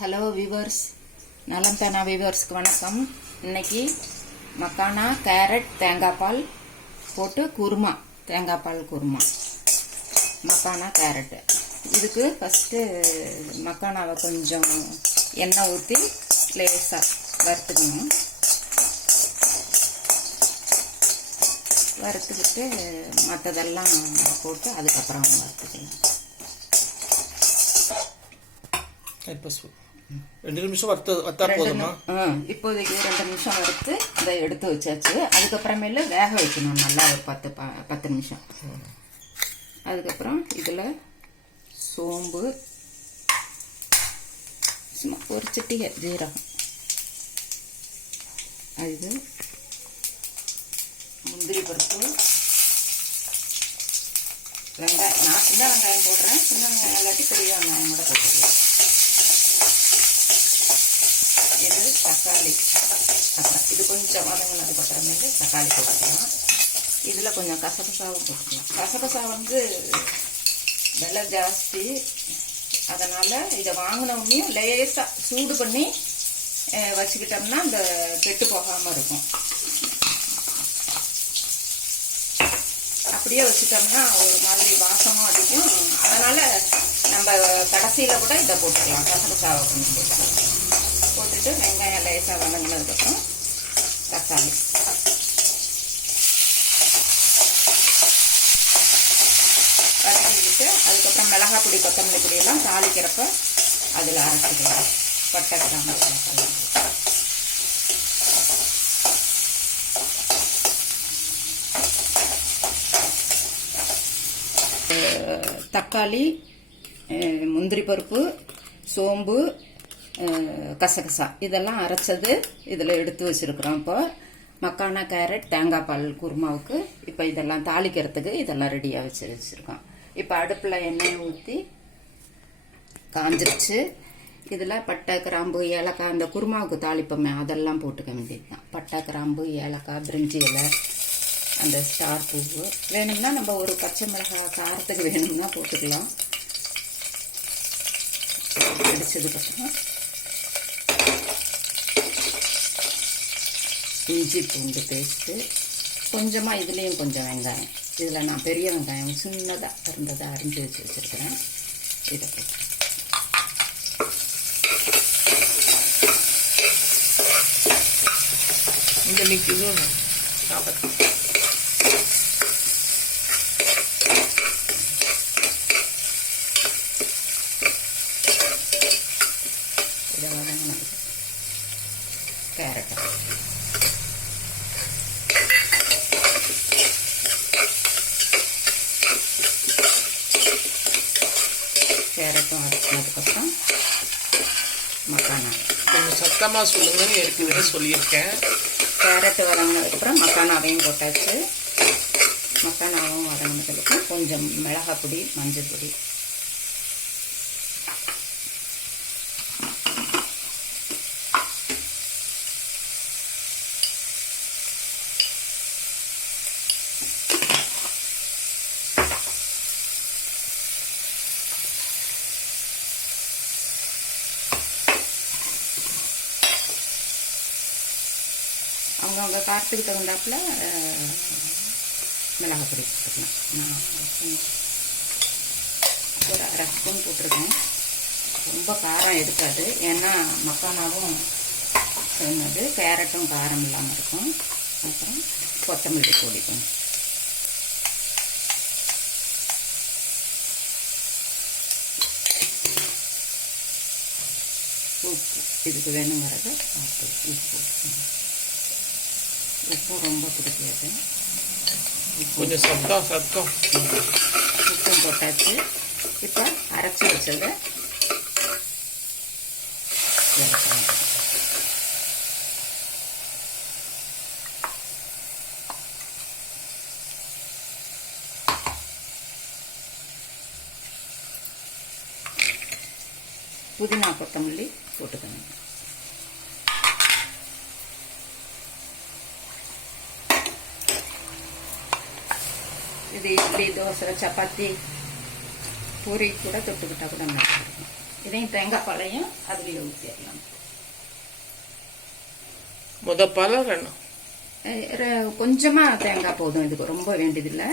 Hello viewers, நலம் தானா வியூவர்ஸ்க்கு வணக்கம். இன்னைக்கு மக்கானா கேரட் தேங்காய் பால் போட்டு குருமா, தேங்காய் பால் குருமா, மக்கானா கேரட். இதுக்கு ஃபஸ்ட்டு மக்கானாவை கொஞ்சம் எண்ணெய் ஊற்றி லேசாக வறுத்துக்கணும். வறுத்துக்கிட்டு மற்றதெல்லாம் போட்டு அதுக்கப்புறம் வறுத்துக்கலாம். இப்போ 2 நிமிஷம் வறுத்தா போதுமா? இப்போதைக்கு 2 நிமிஷம் வறுத்து இதை எடுத்து வச்சாச்சு. அதுக்கப்புறமேல வேக வைக்கணும் நல்லா ஒரு 10 நிமிஷம். அதுக்கப்புறம் இதில் சோம்பு, சும்மா ஒரு சிட்டிகை ஜீரகம், இது முந்திரி பருப்பு, வெங்காயம். நான் சின்ன வெங்காயம் போடுறேன், சின்ன வெங்காயம் இல்லாட்டி பெரிய வெங்காயம் கூட போட்டுக்கலாம். இது தக்காளி, அப்புறம் இது கொஞ்சம் வதங்கினதுக்கு அப்புறமேட்டு தக்காளி போட்டுக்கலாம். இதில் கொஞ்சம் கசகசாவும் போட்டுக்கலாம். கசகசா விலை ஜாஸ்தி, அதனால் இதை வாங்கினவுடனே லேசாக சூடு பண்ணி வச்சுக்கிட்டோம்னா இந்த கெட்டு போகாமல் இருக்கும். அப்படியே வச்சுட்டோம்னா ஒரு மாதிரி வாசமும் அடிக்கும். அதனால் நம்ம கடைசியில் கூட இதை போட்டுக்கலாம். கசகசாவை கொஞ்சம் போட்டுட்டு வெங்காயம் லேசாக வதங்கினதுக்கப்புறம் தக்காளி, வதக்கிட்டு அதுக்கப்புறம் மிளகாய் பொடி, கொத்தமல்லி பொடியெல்லாம் தாளிக்கிறப்ப அதில் அரைச்சிக்கலாம். பட்டை, கிராம்பு, தக்காளி, முந்திரி பருப்பு, சோம்பு, கசகசா இதெல்லாம் அரைச்சது இதில் எடுத்து வச்சுருக்குறோம். இப்போ மக்கானா கேரட் தேங்காய் பால் குருமாவுக்கு இப்போ இதெல்லாம் தாளிக்கிறதுக்கு இதெல்லாம் ரெடியாக வச்சுருக்கோம். இப்போ அடுப்பில் எண்ணெயை ஊற்றி காஞ்சிருச்சு. இதில் பட்டை, கிராம்பு, ஏலக்காய், அந்த குருமாவுக்கு தாளிப்போமே அதெல்லாம் போட்டுக்க வேண்டியது தான். பட்டை, கிராம்பு, ஏலக்காய், பிரிஞ்சி இலை, அந்த ஸ்டார் பூவு வேணும்னா நம்ம ஒரு பச்சை மிளகாய் காரத்துக்கு வேணும்னா போட்டுக்கலாம். அடிச்சதுக்கப்புறம் இஞ்சி பூண்டு பேஸ்ட்டு, கொஞ்சமாக இதுலேயும் கொஞ்சம் வெங்காயம். இதில் நான் பெரிய வெங்காயம் சின்னதாக இருந்ததை அரிஞ்சு வச்சுருக்கிறேன். இதை போட்டு இந்த மிக்ஸும் சாப்பிட்டு கேரட், கேரட்டும் அரைச்சினதுக்கப்புறம் மக்கானா. கொஞ்சம் சத்தமாக சொல்லுங்கன்னு ஏற்கனவே சொல்லியிருக்கேன். கேரட்டு வதங்கினதுக்கப்புறம் மக்கானாவையும் போட்டாச்சு. மக்கானாவும் வதங்கினதுக்கப்புறம் கொஞ்சம் மிளகாய் பொடி, மஞ்சள் பொடி, அவங்கவுங்க காரத்துக்கு தகுந்தாப்புல மிளகாய் பொடி போட்டுக்கலாம். நான் ஒரு அரை ஸ்பூன் போட்டிருக்கேன். ரொம்ப காரம் இருக்காது, ஏன்னா மக்கானாவும் சொன்னது, கேரட்டும் காரம் இல்லாமல் இருக்கும். அப்புறம் கொத்தமல்லி பொடி கொஞ்சம், உப்பு இதுக்கு வேணுங்கிறத உப்பு போட்டுக்கணும். உப்பு ரொம்ப பிடிக்காது. கொஞ்சம் சத்தம் உப்பும் போட்டாச்சு. இப்போ அரைச்சி வச்சதை புதினா, கொத்தமல்லி போட்டுக்கணும். இது இட்லி, தோசை, சப்பாத்தி பூரி கூட தொட்டுக்கிட்டா கூட நல்லா இருக்கும். இதையும் தேங்காய் பாலையும் அதுலேயே ஊற்றிடலாம். பால் கொஞ்சமாக தேங்காய் போதும், இதுக்கு ரொம்ப வேண்டியதில்லை.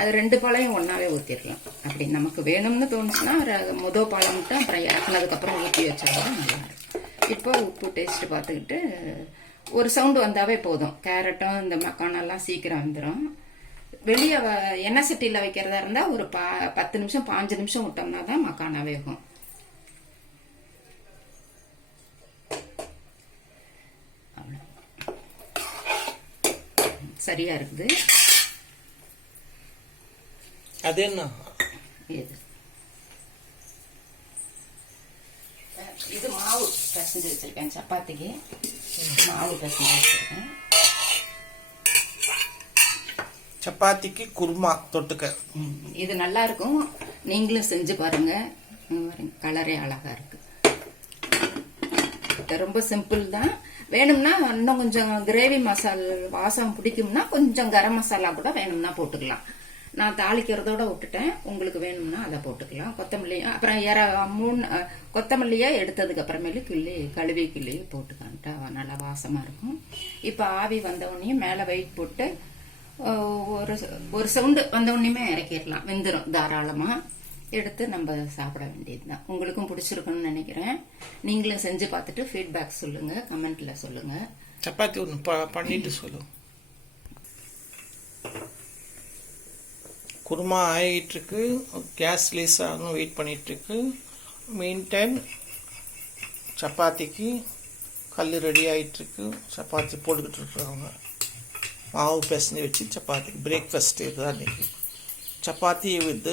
அது 2 பாலையும் ஒன்றாவே ஊற்றிடலாம். அப்படி நமக்கு வேணும்னு தோணுச்சுன்னா பாலை மட்டும் அப்புறம் இறக்குனதுக்கப்புறம் ஊற்றி வச்சிடலாம், நல்லா இருக்கும். இப்போ உப்பு டேஸ்ட்டு பார்த்துக்கிட்டு ஒரு சவுண்டு வந்தாவே போதும். கேரட்டும் இந்த மக்கானெல்லாம் சீக்கிரம் வந்துடும். வெளியே எண்ணெய் சட்டியில் வைக்கிறதா இருந்தால் ஒரு 10 நிமிஷம் 5 நிமிஷம் விட்டோம்னா தான் மக்கானா வேகும். சரியா இருக்குது. அது என்ன இது மாவு பிசைஞ்சு வச்சிருக்கேன். சப்பாத்திக்கு மாவு பிசைஞ்சு வச்சிருக்கேன். சப்பாத்திக்கு குருமா தொட்டுக்க இது நல்லா இருக்கும். நீங்களும் செஞ்சு பாருங்க. கலரே அழகா இருக்கு. ரொம்ப சிம்பிள் தான். வேணும்னா இன்னும் கொஞ்சம் கிரேவி மசால் வாசம் பிடிக்கும்னா கொஞ்சம் கரம் மசாலா கூட வேணும்னா போட்டுக்கலாம். நான் தாளிக்கிறதோட விட்டுட்டேன். உங்களுக்கு வேணும்னா அதை போட்டுக்கலாம். கொத்தமல்லி அப்புறம் 3 கொத்தமல்லியை எடுத்ததுக்கு அப்புறமேலு கழுவி கிள்ளி போட்டுக்கான்ட்டா நல்லா வாசமா இருக்கும். இப்போ ஆவி வந்தவுடனே மேலே வெயிட் போட்டு ஒரு சவுண்டு வந்தவுடனே இறக்கிடலாம். வெந்துடும் தாராளமா. எடுத்து நம்ம சாப்பிட வேண்டியதுதான். உங்களுக்கும் பிடிச்சிருக்குன்னு நினைக்கிறேன். நீங்களும் செஞ்சு பார்த்துட்டு ஃபீட்பேக் சொல்லுங்க, கமெண்ட்ல சொல்லுங்க. சப்பாத்தி ஒன்று பண்ணிட்டு சொல்லுங்க. குருமா ஆகிட்டு இருக்கு. கேஸ் லேசாக வெயிட் பண்ணிட்டு இருக்கு. மெயின் டைம் சப்பாத்திக்கு கல் ரெடி ஆகிட்டு இருக்கு. சப்பாத்தி போட்டுக்கிட்டு இருக்காங்க. மாவு பிசைஞ்சு வச்சு சப்பாத்தி பிரேக்ஃபாஸ்ட் இதுதான் இன்னைக்கு. சப்பாத்தி வித்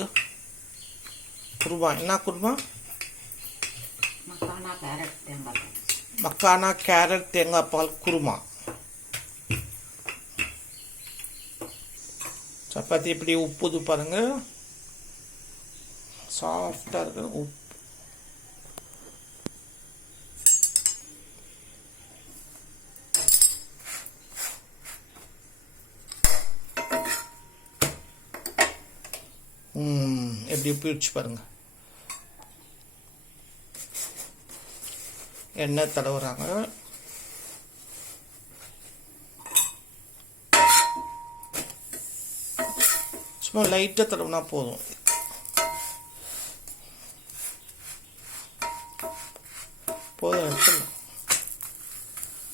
குருமா. என்ன குருமா? மக்கானா கேரட் தேங்காய் பால் குருமா. சப்பாத்தி எப்படி உப்புது பாருங்க, சாஃப்டா இருக்கு. உப்பு எப்படி உப்பிடுச்சு பாருங்க. எண்ணெய் தடவுறாங்க. சும்மா லைட்டாக தடவுனா போதும். போதும் எடுத்துடலாம்.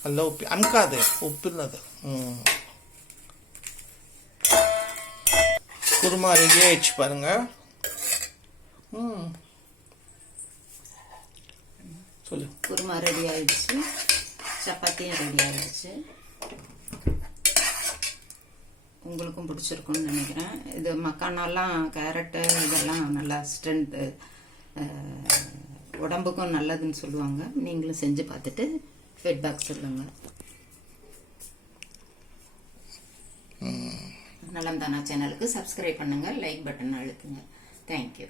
நல்லா உப்பி அமுக்காது, உப்புனது. குருமா ரெடி ஆயிடுச்சு பாருங்க. சொல்லு. குருமா ரெடி ஆயிடுச்சு. சப்பாத்தியும் ரெடி ஆயிடுச்சு. உங்களுக்கும் பிடிச்சிருக்குன்னு நினைக்கிறேன். இது மக்கானாலாம் கேரட்டு இதெல்லாம் நல்லா ஸ்ட்ரென்த்து, உடம்புக்கும் நல்லதுன்னு சொல்லுவாங்க. நீங்களும் செஞ்சு பார்த்துட்டு ஃபீட்பேக் சொல்லுங்கள். நலம் தானா சேனலுக்கு சப்ஸ்கிரைப் பண்ணுங்கள், லைக் பட்டன் அழுத்துங்க. தேங்க்யூ.